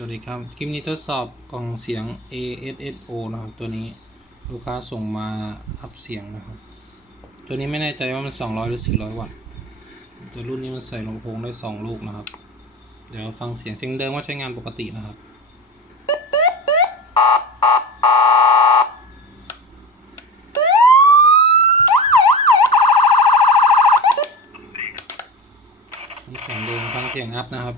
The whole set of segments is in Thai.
สวัสดีครับ คลิปนี้ทดสอบกล่องเสียง ASSO นะครับ ตัวนี้ลูกค้าส่งมาอัพเสียงนะครับ ตัวนี้ไม่แน่ใจว่ามัน 200 หรือ 400 วัตต์ตัวรุ่นนี้มันใส่ลำโพงได้ 2 ลูกนะครับ เดี๋ยวฟังเสียงเสียงเดิมว่าใช้งานปกตินะครับ นี่เสียงเดิมฟังเสียงอัพนะครับ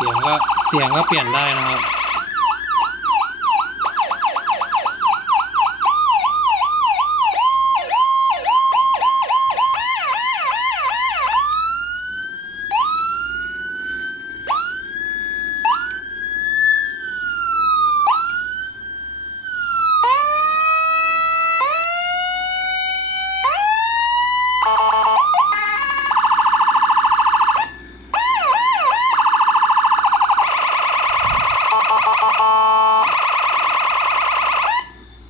สียงก็เสียงก็เปลี่ยนได้นะครับ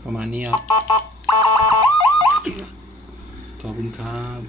ประมาณนี้ครับขอบคุณครับ